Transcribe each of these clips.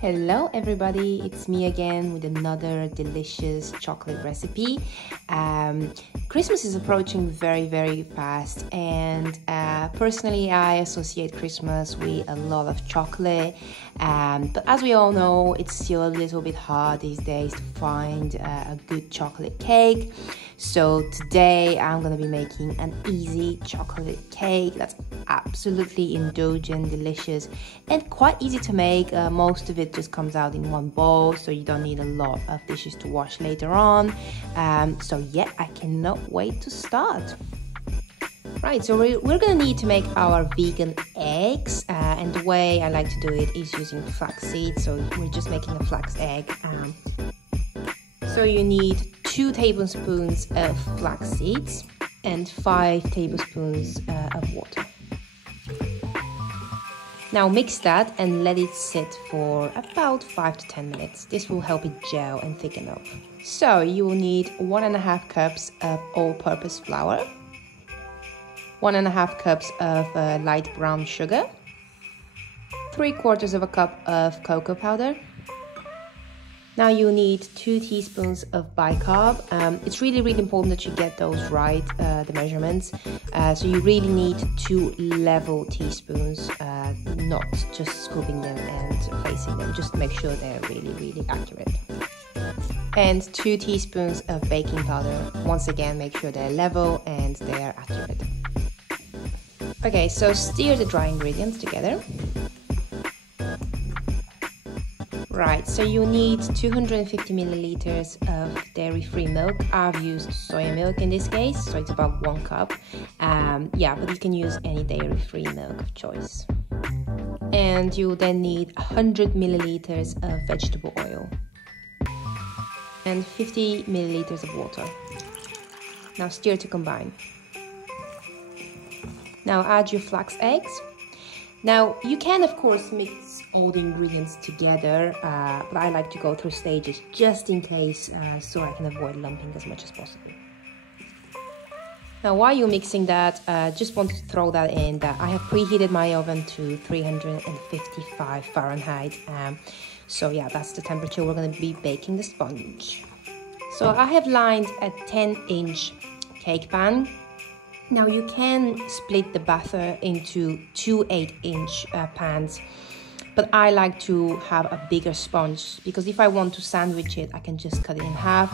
Hello everybody, it's me again with another delicious chocolate recipe. Christmas is approaching very fast, and personally I associate Christmas with a lot of chocolate, but as we all know, it's still a little bit hard these days to find a good chocolate cake. So today I'm going to be making an easy chocolate cake that's absolutely indulgent, delicious, and quite easy to make. Most of it just comes out in one bowl, so you don't need a lot of dishes to wash later on. So yeah, I cannot wait to start. Right, so we're gonna need to make our vegan eggs, and the way I like to do it is using flax seeds. So we're just making a flax egg. So you need 2 tablespoons of flax seeds and 5 tablespoons of water. Now mix that and let it sit for about 5 to 10 minutes. This will help it gel and thicken up. So you will need 1.5 cups of all-purpose flour, 1.5 cups of light brown sugar, 3/4 cup of cocoa powder. Now you need 2 teaspoons of bicarb. It's really important that you get those right, the measurements. So you really need 2 level teaspoons, not just scooping them and placing them. Just make sure they're really accurate. And 2 teaspoons of baking powder. Once again, make sure they're level and they're accurate. Okay, so stir the dry ingredients together. Right, so you need 250 milliliters of dairy-free milk. I've used soya milk in this case, so it's about 1 cup. Yeah, but you can use any dairy-free milk of choice. And you then need 100 milliliters of vegetable oil and 50 milliliters of water. Now stir to combine. Now add your flax eggs. Now you can of course mix all the ingredients together, but I like to go through stages just in case, so I can avoid lumping as much as possible. Now while you're mixing that, just want to throw that in that I have preheated my oven to 355 Fahrenheit. So yeah, that's the temperature we're going to be baking the sponge. So I have lined a 10-inch cake pan. Now you can split the batter into 2 8-inch pans, but I like to have a bigger sponge because if I want to sandwich it, I can just cut it in half.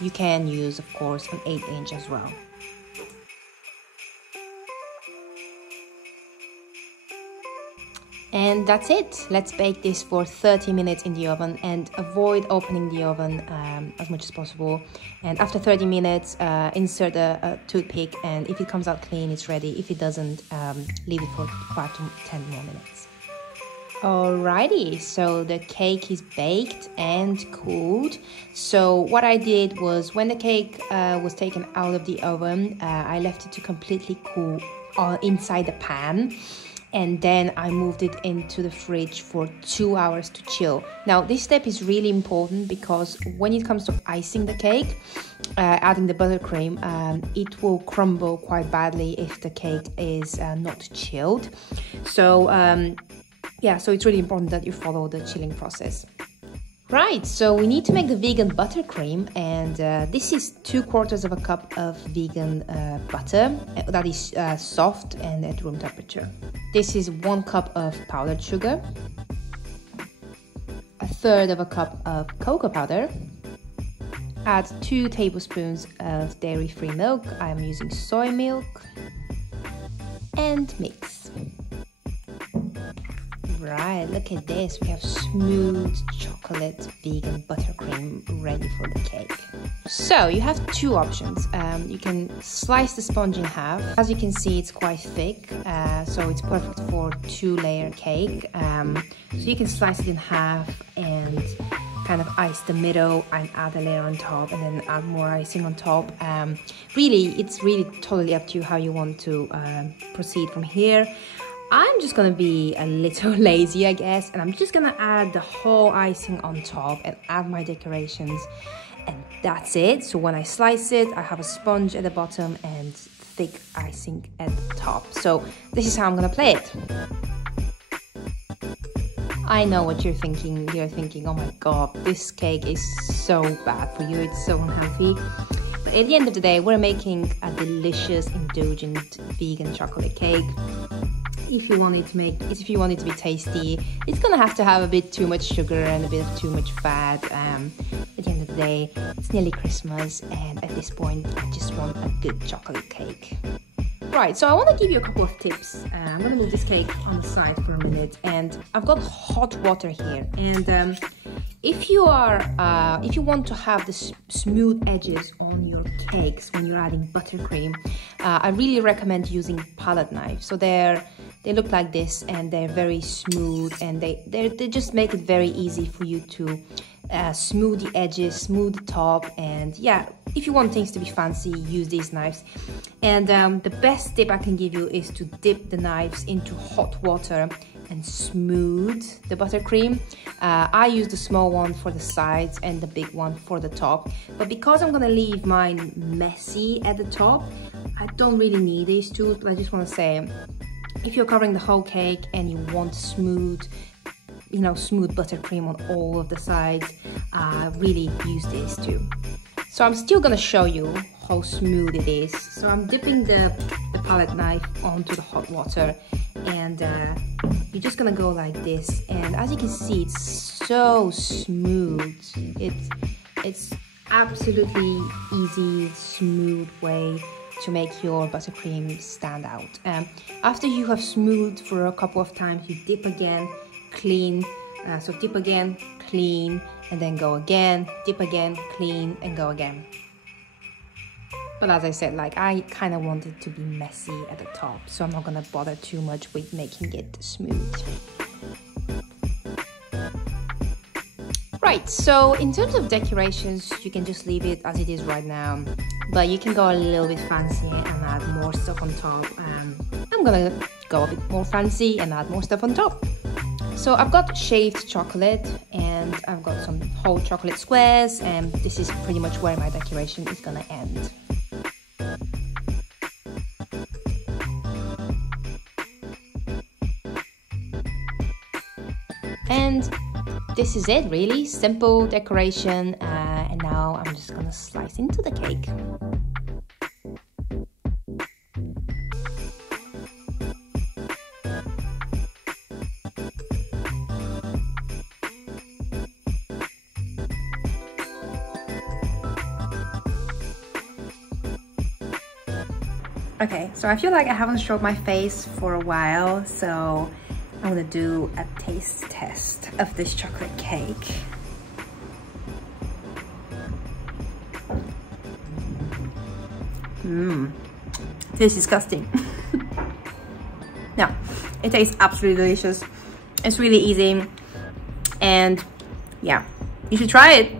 You can use, of course, an 8-inch as well. And that's it. Let's bake this for 30 minutes in the oven and avoid opening the oven as much as possible. And after 30 minutes, insert a toothpick, and if it comes out clean, it's ready. If it doesn't, leave it for 5 to 10 more minutes. Alrighty, so the cake is baked and cooled. So what I did was when the cake was taken out of the oven, I left it to completely cool inside the pan. And then I moved it into the fridge for 2 hours to chill. Now this step is really important because when it comes to icing the cake, adding the buttercream, it will crumble quite badly if the cake is not chilled. So yeah, so it's really important that you follow the chilling process. Right, so we need to make the vegan buttercream, and this is 2/4 cup of vegan butter that is soft and at room temperature. This is 1 cup of powdered sugar, 1/3 cup of cocoa powder. Add 2 tablespoons of dairy-free milk. I am using soy milk, and mix. Right, look at this. We have smooth chocolate vegan buttercream ready for the cake. So you have 2 options. You can slice the sponge in half. As you can see, it's quite thick, so it's perfect for 2-layer cake. So you can slice it in half and kind of ice the middle and add a layer on top, and then add more icing on top. It's really totally up to you how you want to proceed from here. I'm just gonna be a little lazy, I guess, and I'm just gonna add the whole icing on top and add my decorations. And that's it. So when I slice it, I have a sponge at the bottom and thick icing at the top. So this is how I'm gonna play it. I know what you're thinking. You're thinking, oh my god, this cake is so bad for you, it's so unhealthy. But at the end of the day, we're making a delicious, indulgent vegan chocolate cake. If you want it to be tasty, it's gonna have to have a bit too much sugar and a bit of too much fat. At the end of the day, it's nearly Christmas, and at this point, I just want a good chocolate cake. Right, so I want to give you a couple of tips. I'm going to move this cake on the side for a minute, and I've got hot water here. And if you want to have the smooth edges on your cakes when you're adding buttercream, I really recommend using palette knife. So they look like this, and they're very smooth, and they just make it very easy for you to smooth the edges, smooth the top. And yeah, if you want things to be fancy, use these knives. And the best tip I can give you is to dip the knives into hot water and smooth the buttercream. I use the small one for the sides and the big one for the top, but because I'm gonna leave mine messy at the top, I don't really need these tools. But I just want to say, if you're covering the whole cake and you want smooth buttercream on all of the sides, really use these too. So I'm still gonna show you how smooth it is. So I'm dipping the palette knife onto the hot water, and you're just gonna go like this. And as you can see, it's so smooth. It's absolutely easy, smooth way to make your buttercream stand out. After you have smoothed for a couple of times, you dip again, clean. So dip again, clean, and then go again, dip again, clean, and go again. But as I said, like, I kind of want it to be messy at the top, so I'm not gonna bother too much with making it smooth. Right, so in terms of decorations, you can just leave it as it is right now, but you can go a little bit fancy and add more stuff on top. I'm gonna go a bit more fancy and add more stuff on top. So I've got shaved chocolate, and I've got some whole chocolate squares, and this is pretty much where my decoration is gonna end. And this is it, really simple decoration. And now I'm just gonna slice into the cake. Okay, so I feel like I haven't showed my face for a while, so I'm gonna do a taste test of this chocolate cake. This is disgusting. No, it tastes absolutely delicious. It's really easy, and yeah, you should try it.